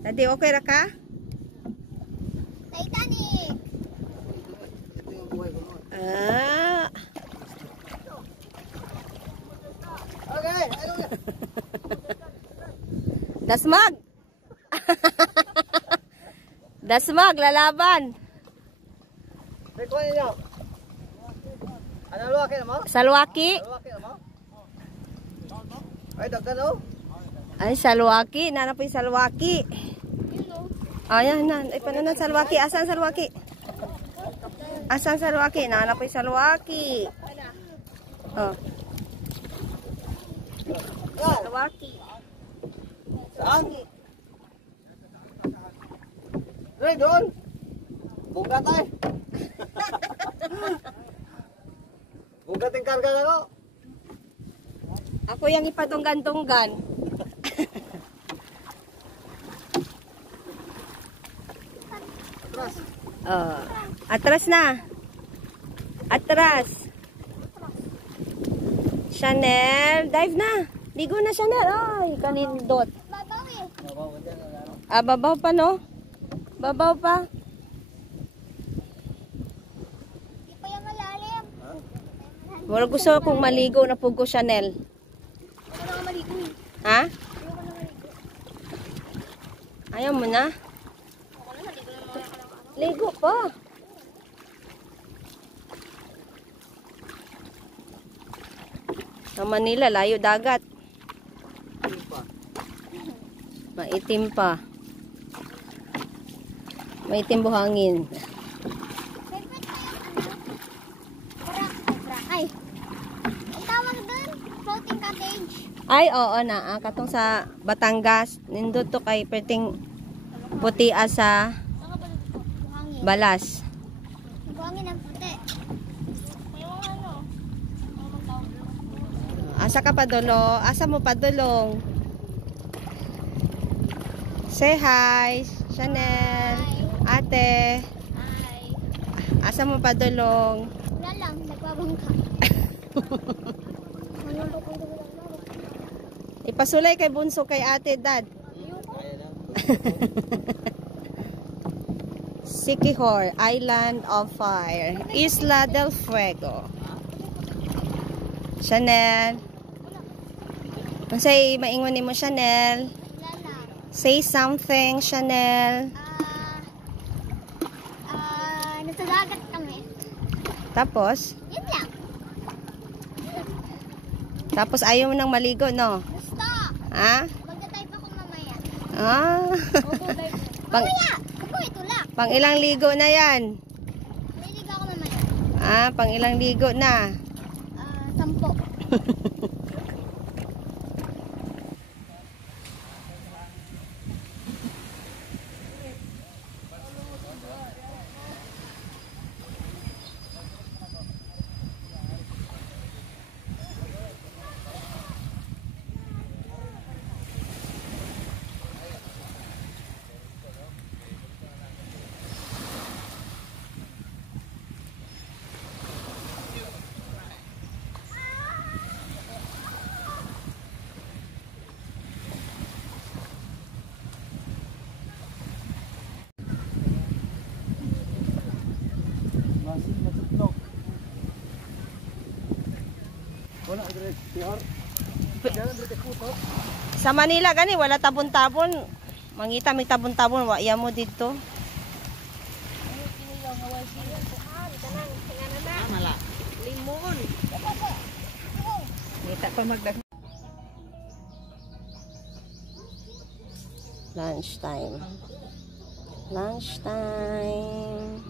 Tadi okay ra ka? Titanic. Ah. Okay. Dasmag. Dasmag lalaban. Rekoy niyo. Ano luwaki na mo? Salwaki. Luwaki na mo? Ay daghan oh. Ay salwaki, nana po yung salwaki. Ayan na, ay paano na salwaki? Asan salwaki? Asan salwaki? Nana po yung salwaki. Oh. Salwaki. Saan? Ray, doon. Bugat ay. Bugat yung karga na ko. Ako yung ipadunggan-tunggan. Atras. Oh. Atras na. Atras. Chanel, dive na. Ligo na Chanel. Ay, kanindot. Babaw eh. Ah, babaw pa no? Babaw pa. Di pa yung malalim. Wala gusto kong maligo na pugo Chanel. Ako na maligo eh. Ha? Ayoko na maligo. Ayaw mo na? Ako na maligo na mga ako. Ligo pa. Sa Manila, layo dagat. Maitim pa. Maitim buhangin. Ay. Ang tawag doon, floating cottage. Ay, oo na. Katong sa Batangas. Nindot to kay perting putia sa Saan ka ba dito? Buhangin. Balas. Buhangin ang puti. Yung ano? Ano bang tawag doon? Asa ka padulo? Asa mo padulong? Say hi, Chanel. Ate. Ay. Asa mo padulong? Wala lang, nagbabangka. Manulog ko lang. Ipasulay kay bunso kay ate, dad. Siquijor, Island of Fire, Isla del Fuego. Chanel. Kung say maingon ni mo Chanel, Wala lang. say something Chanel. Nasa dagat kami. Tapos, Yun lang. tapos ayaw mo nang maligo, no? Gusto. Ha? Magta-type ako mamaya. Ah. pang, Mamaya! Ako, ito lang. pang ilang ligo na yan? Naligo ako mamaya. Ah, pang ilang ligo na? 10. Wala dire PR. Jalan dire putot. Sa Manila gani wala tabon-tabon. Mangita may tabon-tabon wa iya mo dito. Mala. Limon. Kita pa magdag. Lunch time. Lunch time.